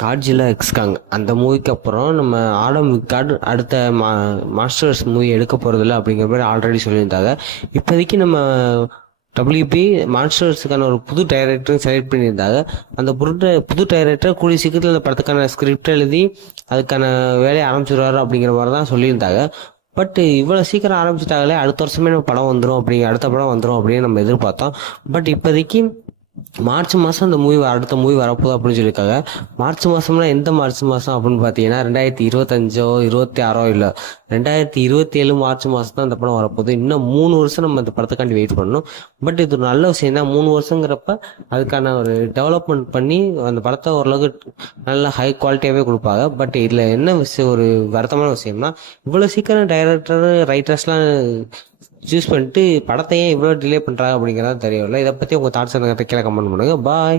Godzilla எக்ஸ்காங் அந்த மூவிக்கு அப்புறம் நம்ம ஆடம் விக்கார்டு அடுத்த மாஸ்டர்ஸ் மூவி எடுக்க போகிறதில்ல அப்படிங்கிற மாதிரி ஆல்ரெடி சொல்லியிருந்தாங்க. இப்போதைக்கு நம்ம டபிள்யூபி மாஸ்டர்ஸுக்கான ஒரு புது டைரக்டரும் செலக்ட் பண்ணியிருந்தாங்க. அந்த புது டைரக்டர் கூடிய சீக்கிரத்தில் அந்த படத்துக்கான ஸ்கிரிப்ட் எழுதி அதுக்கான வேலையை ஆரம்பிச்சிடுவார் அப்படிங்கிற மாதிரி தான் சொல்லியிருந்தாங்க. பட் இவ்வளோ சீக்கிரம் ஆரம்பிச்சிட்டாங்களே, அடுத்த வருஷமே நம்ம படம் வந்துடும் அடுத்த படம் வந்துடும் அப்படின்னு நம்ம எதிர்பார்த்தோம். பட் இப்போதைக்கு மார்ச் மாதம் அந்த அடுத்த மூவி வரப்போகுது அப்படின்னு சொல்லியிருக்காங்க. மார்ச் மாதம்னா எந்த மார்ச் மாதம் அப்படின்னு பார்த்தீங்கன்னா 2025 26 இல்லை 2027 மார்ச் மாதம் தான் அந்த படம் வரப்போகுது. இன்னும் 3 வருஷம் நம்ம அந்த படத்துக்காண்டி வெயிட் பண்ணணும். பட் இது ஒரு நல்ல விஷயம் தான். 3 வருஷங்கிறப்ப அதுக்கான ஒரு டெவலப்மெண்ட் பண்ணி அந்த படத்தை ஓரளவுக்கு நல்ல ஹை குவாலிட்டியாகவே கொடுப்பாங்க. பட் இதில் என்ன விஷயம், ஒரு வருத்தமான விஷயம்னா இவ்வளோ சீக்கிரம் டைரக்டர் ரைட்டர்ஸ்லாம் சூஸ் பண்ணிட்டு படத்தை ஏன் இவ்வளோ டிலே பண்ணுறாங்க அப்படிங்கிறதா தெரியல. இதை பற்றி உங்கள் தாட்ஸ் எனக்கு கீழே கமெண்ட் பண்ணுங்கள். பாய்.